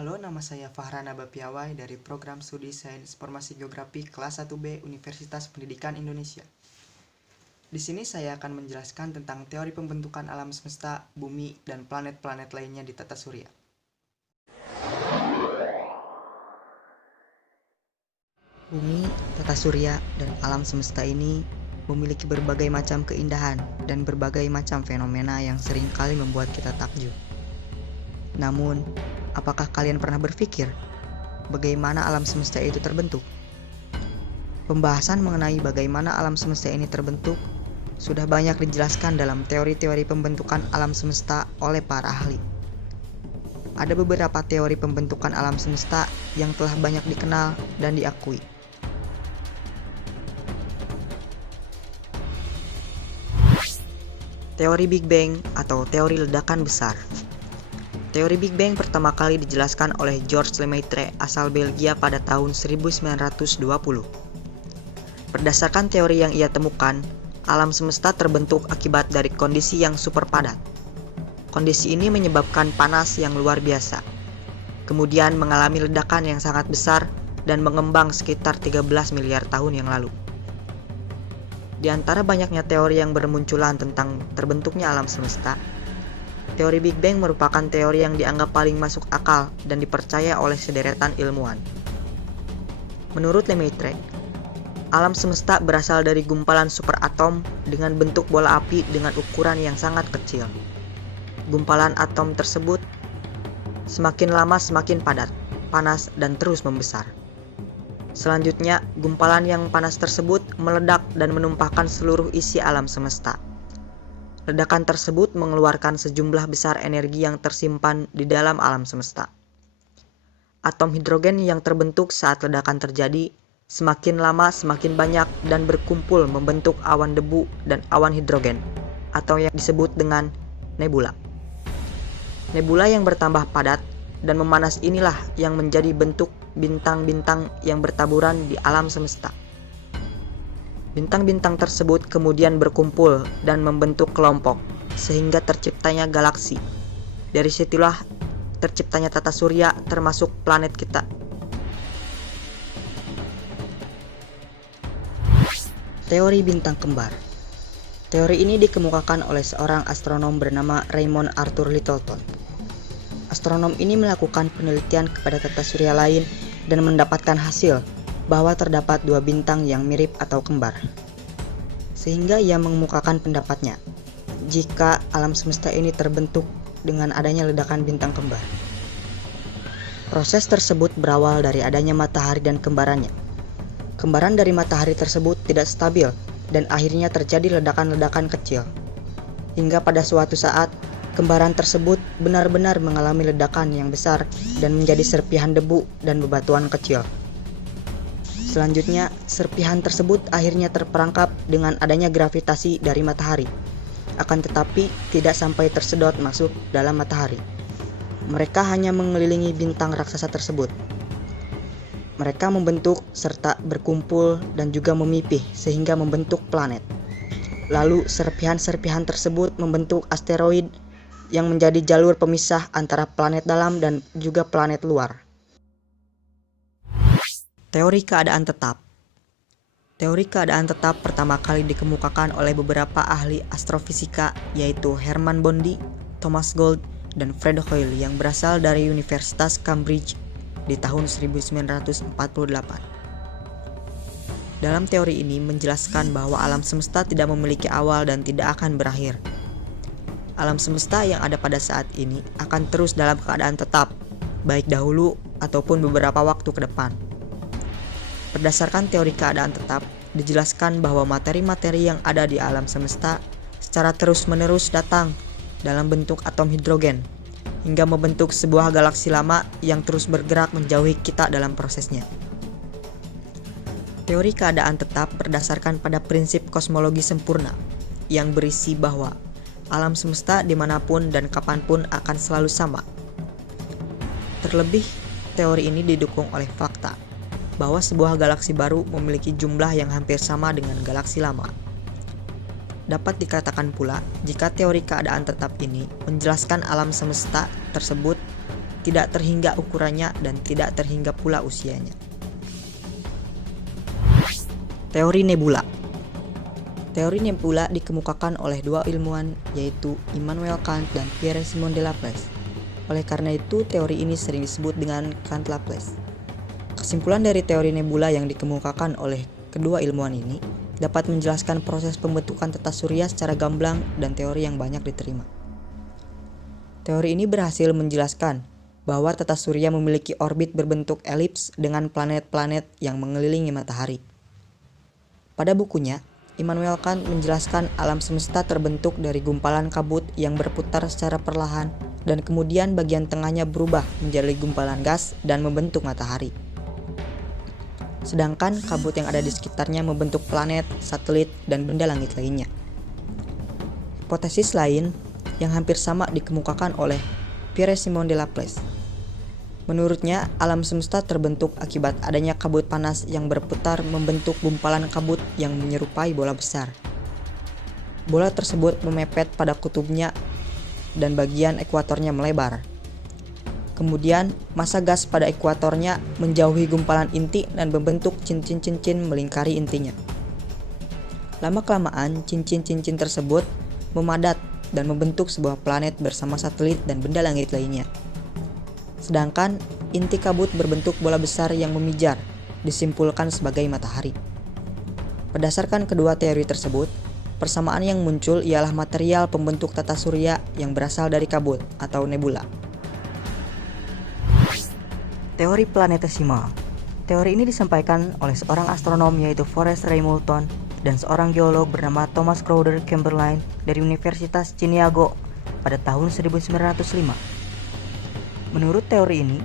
Halo, nama saya Fahrana Bapiawai dari Program Studi Sains Formasi Geografi Kelas 1B Universitas Pendidikan Indonesia. Di sini saya akan menjelaskan tentang teori pembentukan alam semesta, bumi, dan planet-planet lainnya di tata surya. Bumi, tata surya, dan alam semesta ini memiliki berbagai macam keindahan dan berbagai macam fenomena yang seringkali membuat kita takjub. Namun, apakah kalian pernah berpikir bagaimana alam semesta itu terbentuk? Pembahasan mengenai bagaimana alam semesta ini terbentuk sudah banyak dijelaskan dalam teori-teori pembentukan alam semesta oleh para ahli. Ada beberapa teori pembentukan alam semesta yang telah banyak dikenal dan diakui. Teori Big Bang atau teori ledakan besar. Teori Big Bang pertama kali dijelaskan oleh Georges Lemaitre asal Belgia pada tahun 1920. Berdasarkan teori yang ia temukan, alam semesta terbentuk akibat dari kondisi yang super padat. Kondisi ini menyebabkan panas yang luar biasa, kemudian mengalami ledakan yang sangat besar dan mengembang sekitar 13 miliar tahun yang lalu. Di antara banyaknya teori yang bermunculan tentang terbentuknya alam semesta, teori Big Bang merupakan teori yang dianggap paling masuk akal dan dipercaya oleh sederetan ilmuwan. Menurut Lemaitre, alam semesta berasal dari gumpalan superatom dengan bentuk bola api dengan ukuran yang sangat kecil. Gumpalan atom tersebut semakin lama semakin padat, panas, dan terus membesar. Selanjutnya, gumpalan yang panas tersebut meledak dan menumpahkan seluruh isi alam semesta. Ledakan tersebut mengeluarkan sejumlah besar energi yang tersimpan di dalam alam semesta. Atom hidrogen yang terbentuk saat ledakan terjadi semakin lama semakin banyak dan berkumpul membentuk awan debu dan awan hidrogen, atau yang disebut dengan nebula. Nebula yang bertambah padat dan memanas inilah yang menjadi bentuk bintang-bintang yang bertaburan di alam semesta. Bintang-bintang tersebut kemudian berkumpul dan membentuk kelompok, sehingga terciptanya galaksi. Dari situlah terciptanya tata surya termasuk planet kita. Teori bintang kembar. Teori ini dikemukakan oleh seorang astronom bernama Raymond Arthur Littleton. Astronom ini melakukan penelitian kepada tata surya lain dan mendapatkan hasil bahwa terdapat dua bintang yang mirip atau kembar. Sehingga ia mengemukakan pendapatnya, jika alam semesta ini terbentuk dengan adanya ledakan bintang kembar. Proses tersebut berawal dari adanya matahari dan kembarannya. Kembaran dari matahari tersebut tidak stabil dan akhirnya terjadi ledakan-ledakan kecil. Hingga pada suatu saat, kembaran tersebut benar-benar mengalami ledakan yang besar dan menjadi serpihan debu dan bebatuan kecil. Selanjutnya, serpihan tersebut akhirnya terperangkap dengan adanya gravitasi dari matahari. Akan tetapi, tidak sampai tersedot masuk dalam matahari. Mereka hanya mengelilingi bintang raksasa tersebut. Mereka membentuk serta berkumpul dan juga memipih sehingga membentuk planet. Lalu serpihan-serpihan tersebut membentuk asteroid yang menjadi jalur pemisah antara planet dalam dan juga planet luar. Teori keadaan tetap. Teori keadaan tetap pertama kali dikemukakan oleh beberapa ahli astrofisika yaitu Hermann Bondi, Thomas Gold, dan Fred Hoyle yang berasal dari Universitas Cambridge di tahun 1948. Dalam teori ini menjelaskan bahwa alam semesta tidak memiliki awal dan tidak akan berakhir. Alam semesta yang ada pada saat ini akan terus dalam keadaan tetap, baik dahulu ataupun beberapa waktu ke depan. Berdasarkan teori keadaan tetap, dijelaskan bahwa materi-materi yang ada di alam semesta secara terus-menerus datang dalam bentuk atom hidrogen, hingga membentuk sebuah galaksi lama yang terus bergerak menjauhi kita dalam prosesnya. Teori keadaan tetap berdasarkan pada prinsip kosmologi sempurna, yang berisi bahwa alam semesta dimanapun dan kapanpun akan selalu sama. Terlebih, teori ini didukung oleh fakta bahwa sebuah galaksi baru memiliki jumlah yang hampir sama dengan galaksi lama. Dapat dikatakan pula, jika teori keadaan tetap ini menjelaskan alam semesta tersebut tidak terhingga ukurannya dan tidak terhingga pula usianya. Teori nebula. Teori nebula dikemukakan oleh dua ilmuwan, yaitu Immanuel Kant dan Pierre-Simon de Laplace. Oleh karena itu, teori ini sering disebut dengan Kant-Laplace. Kesimpulan dari teori nebula yang dikemukakan oleh kedua ilmuwan ini dapat menjelaskan proses pembentukan tata surya secara gamblang dan teori yang banyak diterima. Teori ini berhasil menjelaskan bahwa tata surya memiliki orbit berbentuk elips dengan planet-planet yang mengelilingi matahari. Pada bukunya, Immanuel Kant menjelaskan alam semesta terbentuk dari gumpalan kabut yang berputar secara perlahan dan kemudian bagian tengahnya berubah menjadi gumpalan gas dan membentuk matahari. Sedangkan kabut yang ada di sekitarnya membentuk planet, satelit, dan benda langit lainnya. Hipotesis lain yang hampir sama dikemukakan oleh Pierre-Simon de Laplace. Menurutnya, alam semesta terbentuk akibat adanya kabut panas yang berputar membentuk gumpalan kabut yang menyerupai bola besar. Bola tersebut memepet pada kutubnya dan bagian ekuatornya melebar. Kemudian, massa gas pada ekuatornya menjauhi gumpalan inti dan membentuk cincin-cincin melingkari intinya. Lama-kelamaan, cincin-cincin tersebut memadat dan membentuk sebuah planet bersama satelit dan benda langit lainnya. Sedangkan inti kabut berbentuk bola besar yang memijar, disimpulkan sebagai matahari. Berdasarkan kedua teori tersebut, persamaan yang muncul ialah material pembentuk tata surya yang berasal dari kabut atau nebula. Teori planetesimal. Teori ini disampaikan oleh seorang astronom yaitu Forrest Ray Moulton dan seorang geolog bernama Thomas Crowder Chamberlain dari Universitas Chicago pada tahun 1905. Menurut teori ini,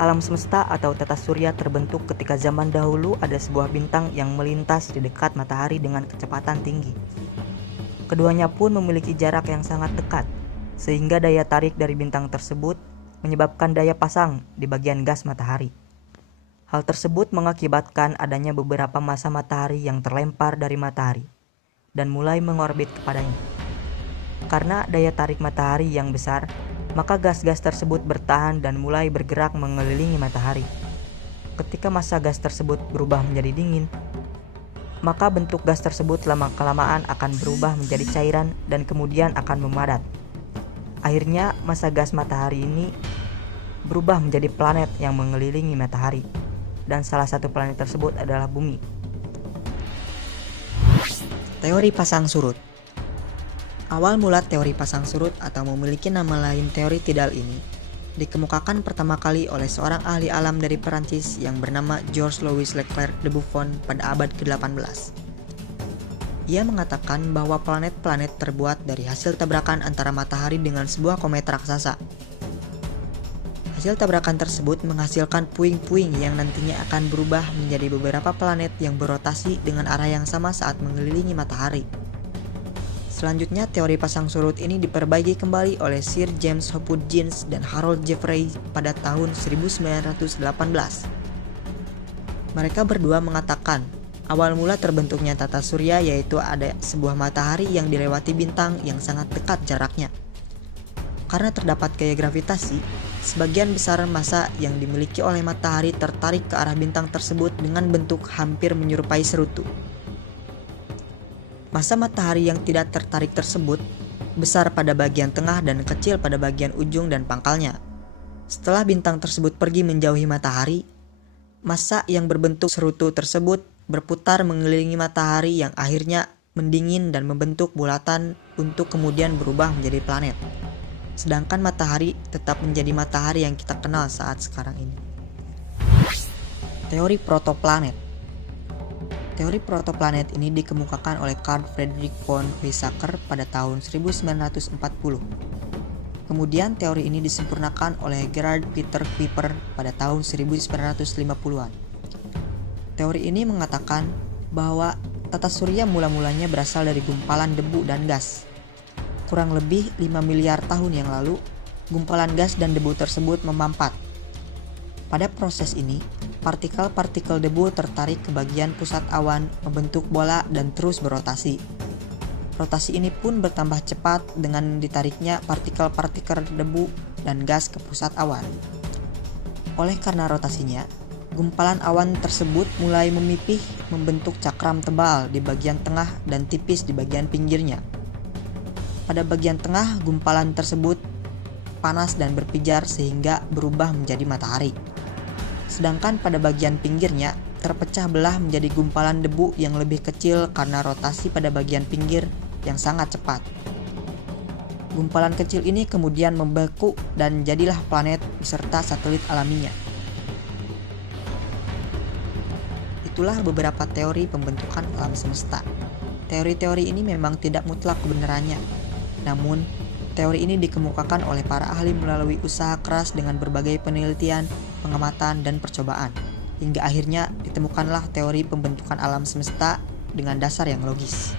alam semesta atau tata surya terbentuk ketika zaman dahulu ada sebuah bintang yang melintas di dekat matahari dengan kecepatan tinggi. Keduanya pun memiliki jarak yang sangat dekat, sehingga daya tarik dari bintang tersebut menyebabkan daya pasang di bagian gas matahari. Hal tersebut mengakibatkan adanya beberapa massa matahari yang terlempar dari matahari dan mulai mengorbit kepadanya. Karena daya tarik matahari yang besar, maka gas-gas tersebut bertahan dan mulai bergerak mengelilingi matahari. Ketika massa gas tersebut berubah menjadi dingin, maka bentuk gas tersebut lama-kelamaan akan berubah menjadi cairan dan kemudian akan memadat. Akhirnya, massa gas matahari ini berubah menjadi planet yang mengelilingi matahari, dan salah satu planet tersebut adalah bumi. Teori pasang surut. Awal mula teori pasang surut atau memiliki nama lain teori tidal ini dikemukakan pertama kali oleh seorang ahli alam dari Perancis yang bernama Georges Louis Leclerc de Buffon pada abad ke-18. Ia mengatakan bahwa planet-planet terbuat dari hasil tabrakan antara matahari dengan sebuah komet raksasa. Hasil tabrakan tersebut menghasilkan puing-puing yang nantinya akan berubah menjadi beberapa planet yang berotasi dengan arah yang sama saat mengelilingi matahari. Selanjutnya, teori pasang surut ini diperbaiki kembali oleh Sir James Hopwood Jeans dan Harold Jeffrey pada tahun 1918. Mereka berdua mengatakan, awal mula terbentuknya tata surya yaitu ada sebuah matahari yang dilewati bintang yang sangat dekat jaraknya. Karena terdapat gaya gravitasi, sebagian besar massa yang dimiliki oleh matahari tertarik ke arah bintang tersebut dengan bentuk hampir menyerupai serutu. Massa matahari yang tidak tertarik tersebut besar pada bagian tengah dan kecil pada bagian ujung dan pangkalnya. Setelah bintang tersebut pergi menjauhi matahari, massa yang berbentuk serutu tersebut berputar mengelilingi matahari yang akhirnya mendingin dan membentuk bulatan untuk kemudian berubah menjadi planet. Sedangkan matahari tetap menjadi matahari yang kita kenal saat sekarang ini. Teori protoplanet. Teori protoplanet ini dikemukakan oleh Carl Friedrich von Weizsäcker pada tahun 1940. Kemudian teori ini disempurnakan oleh Gerhard Peter Kuiper pada tahun 1950-an. Teori ini mengatakan bahwa tata surya mula-mulanya berasal dari gumpalan debu dan gas. Kurang lebih 5 miliar tahun yang lalu, gumpalan gas dan debu tersebut memampat. Pada proses ini, partikel-partikel debu tertarik ke bagian pusat awan, membentuk bola dan terus berotasi. Rotasi ini pun bertambah cepat dengan ditariknya partikel-partikel debu dan gas ke pusat awan. Oleh karena rotasinya, gumpalan awan tersebut mulai memipih membentuk cakram tebal di bagian tengah dan tipis di bagian pinggirnya. Pada bagian tengah, gumpalan tersebut panas dan berpijar sehingga berubah menjadi matahari. Sedangkan pada bagian pinggirnya, terpecah belah menjadi gumpalan debu yang lebih kecil karena rotasi pada bagian pinggir yang sangat cepat. Gumpalan kecil ini kemudian membeku dan jadilah planet beserta satelit alaminya. Itulah beberapa teori pembentukan alam semesta. Teori-teori ini memang tidak mutlak kebenarannya. Namun, teori ini dikemukakan oleh para ahli melalui usaha keras dengan berbagai penelitian, pengamatan, dan percobaan. Hingga akhirnya ditemukanlah teori pembentukan alam semesta dengan dasar yang logis.